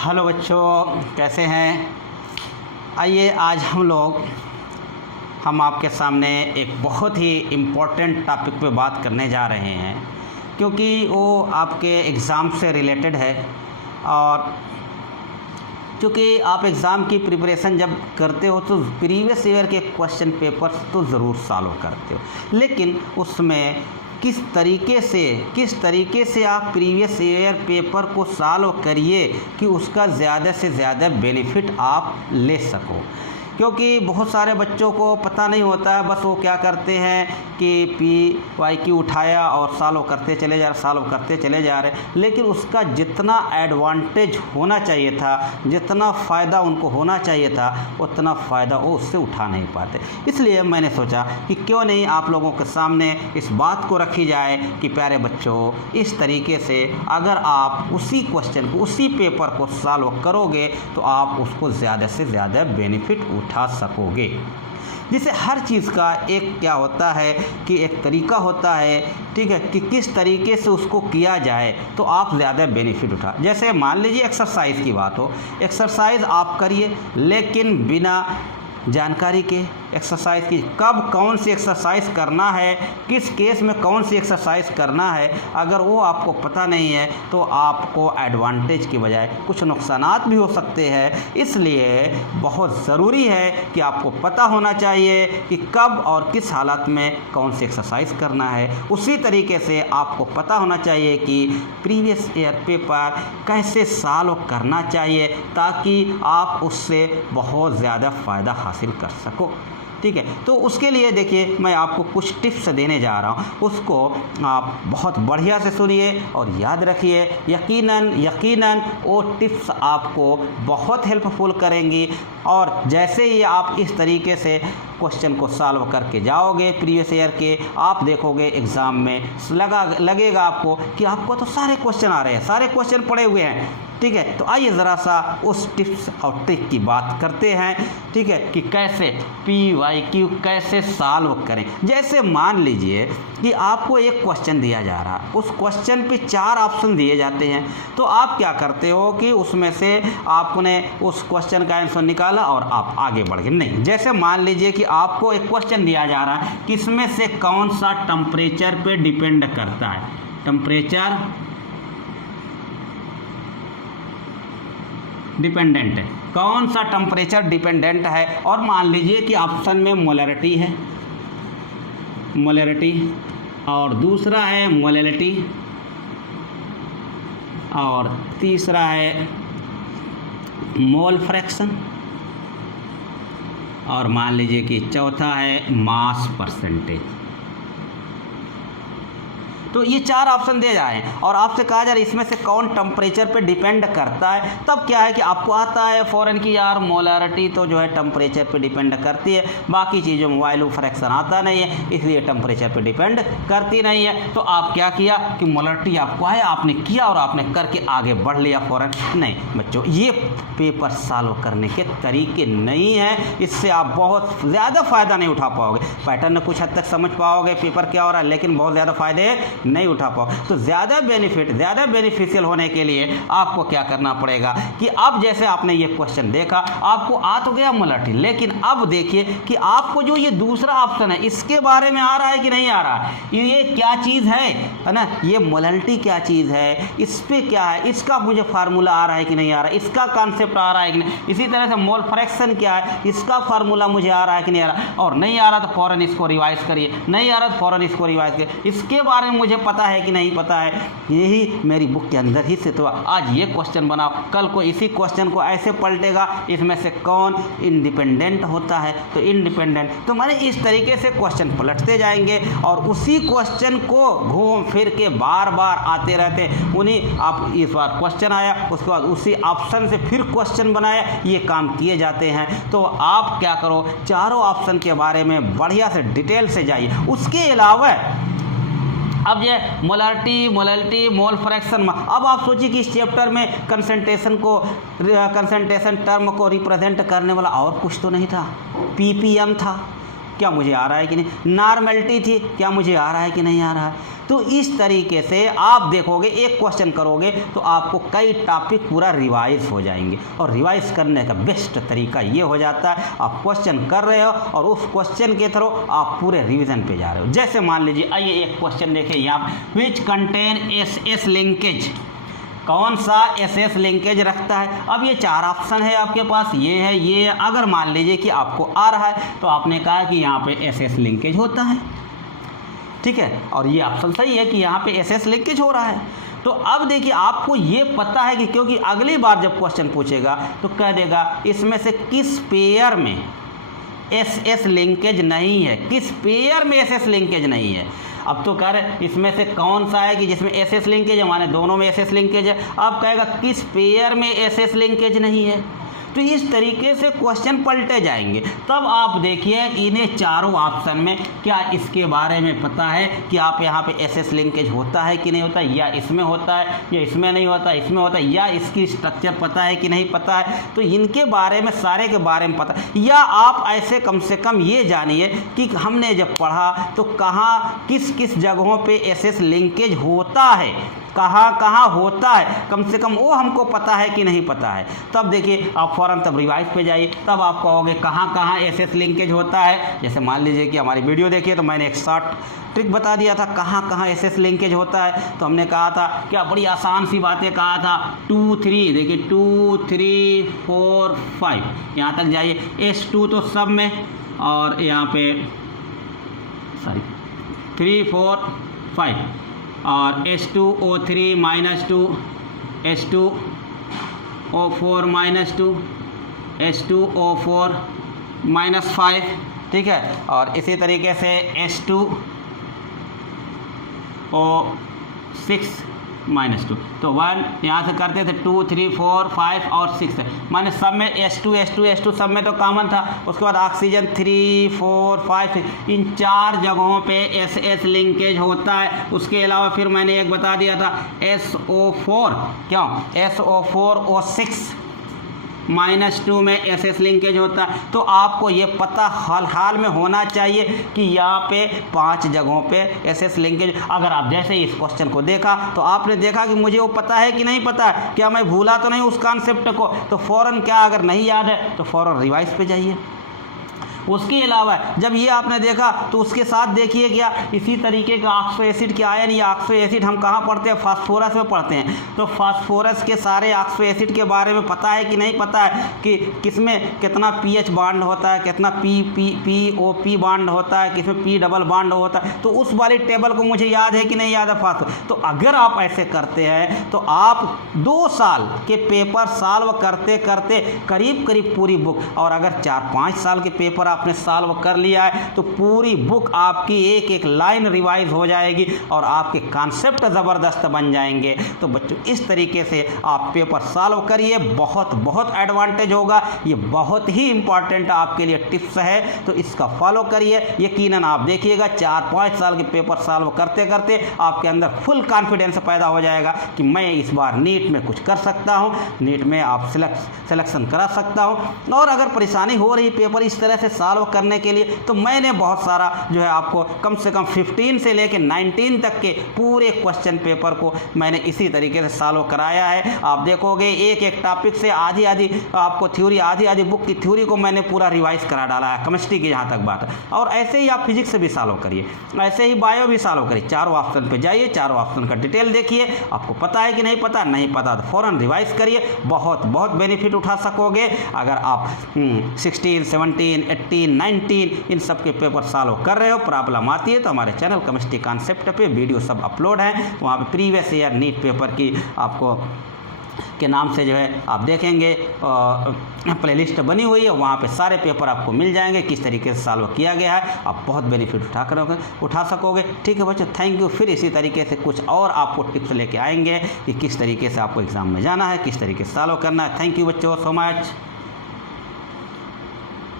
Hello बच्चों, कैसे हैं। आइए आज हम आपके सामने एक बहुत ही इम्पोर्टेंट टॉपिक पे बात करने जा रहे हैं, क्योंकि वो आपके एग्ज़ाम से रिलेटेड है। और क्योंकि आप एग्ज़ाम की प्रिपरेशन जब करते हो तो प्रीवियस ईयर के क्वेश्चन पेपर्स तो ज़रूर सॉल्व करते हो, लेकिन उसमें किस तरीके से आप प्रीवियस ईयर पेपर को सॉल्व करिए कि उसका ज़्यादा से ज़्यादा बेनिफिट आप ले सको। क्योंकि बहुत सारे बच्चों को पता नहीं होता है, बस वो क्या करते हैं कि PYQ उठाया और सॉल्व करते चले जा रहे, लेकिन उसका जितना एडवांटेज होना चाहिए था, जितना फ़ायदा उनको होना चाहिए था, उतना फ़ायदा वो उससे उठा नहीं पाते। इसलिए मैंने सोचा कि क्यों नहीं आप लोगों के सामने इस बात को रखी जाए कि प्यारे बच्चों, इस तरीके से अगर आप उसी क्वेश्चन को, उसी पेपर को सॉल्व करोगे तो आप उसको ज़्यादा से ज़्यादा बेनिफिट उठा सकोगे। जिसे हर चीज़ का एक क्या होता है कि एक तरीका होता है, ठीक है, कि किस तरीके से उसको किया जाए तो आप ज़्यादा बेनिफिट उठा। जैसे मान लीजिए एक्सरसाइज की बात हो, एक्सरसाइज आप करिए लेकिन बिना जानकारी के एक्सरसाइज की, कब कौन सी एक्सरसाइज करना है, किस केस में कौन सी एक्सरसाइज करना है, अगर वो आपको पता नहीं है तो आपको एडवांटेज की बजाय कुछ नुकसानात भी हो सकते हैं। इसलिए बहुत ज़रूरी है कि आपको पता होना चाहिए कि कब और किस हालत में कौन सी एक्सरसाइज करना है। उसी तरीके से आपको पता होना चाहिए कि प्रीवियस ईयर पेपर कैसे सॉल्व करना चाहिए ताकि आप उससे बहुत ज़्यादा फ़ायदा हासिल कर सको। ठीक है, तो उसके लिए देखिए मैं आपको कुछ टिप्स देने जा रहा हूँ, उसको आप बहुत बढ़िया से सुनिए और याद रखिए। यकीनन वो टिप्स आपको बहुत हेल्पफुल करेंगी। और जैसे ही आप इस तरीके से क्वेश्चन को सॉल्व करके जाओगे प्रीवियस ईयर के, आप देखोगे एग्ज़ाम में लगेगा आपको कि आपको तो सारे क्वेश्चन आ रहे हैं, सारे क्वेश्चन पड़े हुए हैं। ठीक है, तो आइए ज़रा सा उस टिप्स और ट्रिक की बात करते हैं, ठीक है, कि कैसे PYQ कैसे सॉल्व करें। जैसे मान लीजिए कि आपको एक क्वेश्चन दिया जा रहा है, उस क्वेश्चन पे 4 ऑप्शन दिए जाते हैं, तो आप क्या करते हो कि उसमें से आपने उस क्वेश्चन का आंसर निकाला और आप आगे बढ़ गए। नहीं, जैसे मान लीजिए कि आपको एक क्वेश्चन दिया जा रहा है कि इसमें से कौन सा टेम्परेचर पे डिपेंड करता है, टेम्परेचर डिपेंडेंट है, कौन सा टेम्परेचर डिपेंडेंट है। और मान लीजिए कि ऑप्शन में मोलरिटी है, मोलरिटी, और दूसरा है मोलैलिटी, और तीसरा है मोल फ्रैक्शन, और मान लीजिए कि चौथा है मास परसेंटेज। तो ये 4 ऑप्शन दिए जाए हैं और आपसे कहा जा रहा है इसमें से कौन टेम्परेचर पे डिपेंड करता है। तब क्या है कि आपको आता है फ़ौरन की यार मोलरिटी तो जो है टेम्परेचर पे डिपेंड करती है, बाकी चीज़ों में वैल्यू फ्रैक्शन आता नहीं है, इसलिए टेम्परेचर पे डिपेंड करती नहीं है। तो आप क्या किया कि मोलरिटी आपको आया, आपने किया और आपने करके आगे बढ़ लिया फ़ौरन। नहीं बच्चों, ये पेपर सॉल्व करने के तरीके नहीं हैं, इससे आप बहुत ज़्यादा फ़ायदा नहीं उठा पाओगे। पैटर्न कुछ हद तक समझ पाओगे पेपर क्या हो रहा है, लेकिन बहुत ज़्यादा फ़ायदे नहीं उठा पाओ। तो ज़्यादा बेनिफिशियल होने के लिए आपको क्या करना पड़ेगा कि अब जैसे आपने ये क्वेश्चन देखा, आपको आ तो गया मोलरिटी, लेकिन अब देखिए कि आपको जो ये दूसरा ऑप्शन है इसके बारे में आ रहा है कि नहीं आ रहा है, ये क्या चीज़ है ना, ये मोलरिटी क्या चीज़ है, इस पे क्या है, इसका मुझे फार्मूला आ रहा है कि नहीं आ रहा है, इसका कॉन्सेप्ट आ रहा है कि नहीं। इसी तरह से मोल फ्रैक्शन क्या है, इसका फार्मूला मुझे आ रहा है कि नहीं आ रहा, और नहीं आ रहा तो फ़ौरन इसको रिवाइज करिए, नहीं आ रहा तो फ़ौरन इसको रिवाइज करिए। इसके बारे में मुझे पता है कि नहीं पता है, यही मेरी बुक के अंदर ही से, तो आज ये क्वेश्चन बनाओ, कल को इसी क्वेश्चन को ऐसे पलटेगा, इसमें से कौन इंडिपेंडेंट होता है, तो इंडिपेंडेंट। तो मैंने इस तरीके से क्वेश्चन पलटते जाएंगे और उसी क्वेश्चन को घूम फिर के बार बार आते रहते, उन्हीं आप इस बार क्वेश्चन आया, उसके बाद उसी ऑप्शन से फिर क्वेश्चन बनाया, ये काम किए जाते हैं। तो आप क्या करो, चारों ऑप्शन के बारे में बढ़िया से डिटेल से जाइए। उसके अलावा अब ये मोलैलिटी, मोल फ्रैक्शन, अब आप सोचिए कि इस चैप्टर में कंसंट्रेशन टर्म को रिप्रेजेंट करने वाला और कुछ तो नहीं था, PPM था, क्या मुझे आ रहा है कि नहीं, नॉर्मलिटी थी, क्या मुझे आ रहा है कि नहीं आ रहा है। तो इस तरीके से आप देखोगे एक क्वेश्चन करोगे तो आपको कई टॉपिक पूरा रिवाइज हो जाएंगे। और रिवाइज करने का बेस्ट तरीका ये हो जाता है, आप क्वेश्चन कर रहे हो और उस क्वेश्चन के थ्रू आप पूरे रिवीजन पे जा रहे हो। जैसे मान लीजिए, आइए एक क्वेश्चन देखिए यहाँ, विच कंटेन एस लिंकेज, कौन सा एस लिंकेज रखता है। अब ये 4 ऑप्शन है आपके पास, ये है, ये है। अगर मान लीजिए कि आपको आ रहा है तो आपने कहा कि यहाँ पे एस लिंकेज होता है, ठीक है, और ये ऑप्शन सही है कि यहाँ पे एस लिंकेज हो रहा है। तो अब देखिए आपको ये पता है कि क्योंकि अगली बार जब क्वेश्चन पूछेगा तो कह देगा इसमें से किस पेयर में एस लिंकेज नहीं है, किस पेयर में एस लिंकेज नहीं है। अब तो कह रहे इसमें से कौन सा है कि जिसमें एस लिंकेज है, माने दोनों में एस लिंकेज है। अब कहेगा किस पेयर में एस लिंकेज नहीं है। तो इस तरीके से क्वेश्चन पलटे जाएंगे। तब आप देखिए इन्हें चारों ऑप्शन में क्या इसके बारे में पता है कि आप यहाँ पे एस लिंकेज होता है कि नहीं होता, या इसमें होता है या इसमें नहीं होता, इसमें होता है, या इसकी स्ट्रक्चर पता है कि नहीं पता है। तो इनके बारे में, सारे के बारे में पता, या आप ऐसे कम से कम ये जानिए कि हमने जब पढ़ा तो कहाँ किस किस जगहों पे एस लिंकेज होता है, कहाँ कहाँ होता है, कम से कम वो हमको पता है कि नहीं पता है। तब देखिए आप फ़ौरन तब रिवाइज पे जाइए, तब आप कहोगे कहाँ कहाँ एस लिंकेज होता है। जैसे मान लीजिए कि हमारी वीडियो देखिए तो मैंने एक शॉर्ट ट्रिक बता दिया था कहाँ कहाँ एस लिंकेज होता है। तो हमने कहा था क्या, बड़ी आसान सी बातें कहा था, 2 3, देखिए 2 3 4 5 यहाँ तक जाइए। S2 तो सब में, और यहाँ पे 3 4 5, और H2O3 -2, H2O4 -2, H2O4 -5, ठीक है। और इसी तरीके से H2O6 -2। तो 1 यहाँ से करते थे, 2 3 4 5 और 6 है, माने सब में H2 सब में तो कॉमन था। उसके बाद ऑक्सीजन 3 4 5, इन 4 जगहों पे एस लिंकेज होता है। उसके अलावा फिर मैंने एक बता दिया था SO4, क्यों SO4O6 -2 में एस लिंकेज होता है। तो आपको ये पता हाल में होना चाहिए कि यहाँ पे 5 जगहों पे एस लिंकेज। अगर आप जैसे ही इस क्वेश्चन को देखा तो आपने देखा कि मुझे वो पता है कि नहीं पता है, क्या मैं भूला तो नहीं उस कॉन्सेप्ट को, तो फ़ौरन क्या, अगर नहीं याद है तो फ़ौरन रिवाइज पे जाइए। उसके अलावा जब ये आपने देखा तो उसके साथ देखिए क्या इसी तरीके का ऑक्सो एसिड के आयन, या ऑक्सो एसिड हम कहाँ पढ़ते हैं, फास्फोरस में पढ़ते हैं। तो फास्फोरस के सारे ऑक्सो एसिड के बारे में पता है कि नहीं पता है, कि किसमें कितना पीएच बॉन्ड होता है, कितना POP बॉन्ड होता है, किसमें P डबल बॉन्ड होता है। तो उस वाली टेबल को मुझे याद है कि नहीं याद है फास्फोरस। तो अगर आप ऐसे करते हैं तो आप 2 साल के पेपर सॉल्व करते करते करीब करीब पूरी बुक, और अगर 4-5 साल के पेपर आपने सॉल्व कर लिया है तो पूरी बुक आपकी एक एक लाइन रिवाइज हो जाएगी और आपके कॉन्सेप्ट ज़बरदस्त बन जाएंगे। तो बच्चों इस तरीके से आप पेपर सॉल्व करिए, बहुत बहुत एडवांटेज होगा। ये बहुत ही इंपॉर्टेंट आपके लिए टिप्स है, तो इसका फॉलो करिए। यकीनन आप देखिएगा 4-5 साल के पेपर सॉल्व करते करते आपके अंदर फुल कॉन्फिडेंस पैदा हो जाएगा कि मैं इस बार नीट में कुछ कर सकता हूँ, नीट में आप सिलेक्शन करा सकता हूँ। और अगर परेशानी हो रही पेपर इस तरह से सॉल्व करने के लिए, तो मैंने बहुत सारा जो है आपको कम से कम 15 से लेकर 19 तक के पूरे क्वेश्चन पेपर को मैंने इसी तरीके से सॉल्व कराया है। आप देखोगे एक एक टॉपिक से आधी आपको थ्योरी, आधी बुक की थ्योरी को मैंने पूरा रिवाइज करा डाला है, केमिस्ट्री की जहाँ तक बात है। और ऐसे ही आप फिजिक्स भी सॉल्व करिए, ऐसे ही बायो भी सॉल्व करिए। चारों ऑप्शन पे जाइए, चारों ऑप्शन का डिटेल देखिए, आपको पता है कि नहीं पता, नहीं पता तो फ़ौरन रिवाइज करिए, बहुत बहुत बेनिफिट उठा सकोगे। अगर आप 16, 17, 18, 19 इन सब के पेपर सॉल्व कर रहे हो, प्रॉब्लम आती है तो हमारे चैनल केमिस्ट्री कॉन्सेप्ट पे वीडियो सब अपलोड हैं, वहाँ पे प्रीवियस ईयर नीट पेपर की आपको के नाम से जो है आप देखेंगे प्लेलिस्ट बनी हुई है, वहाँ पे सारे पेपर आपको मिल जाएंगे, किस तरीके से सॉल्व किया गया है, आप बहुत बेनिफिट उठा सकोगे। ठीक है बच्चों, थैंक यू। फिर इसी तरीके से कुछ और आपको टिप्स लेके आएंगे कि किस तरीके से आपको एग्ज़ाम में जाना है, किस तरीके से सॉल्व करना है। थैंक यू बच्चों, सो मच।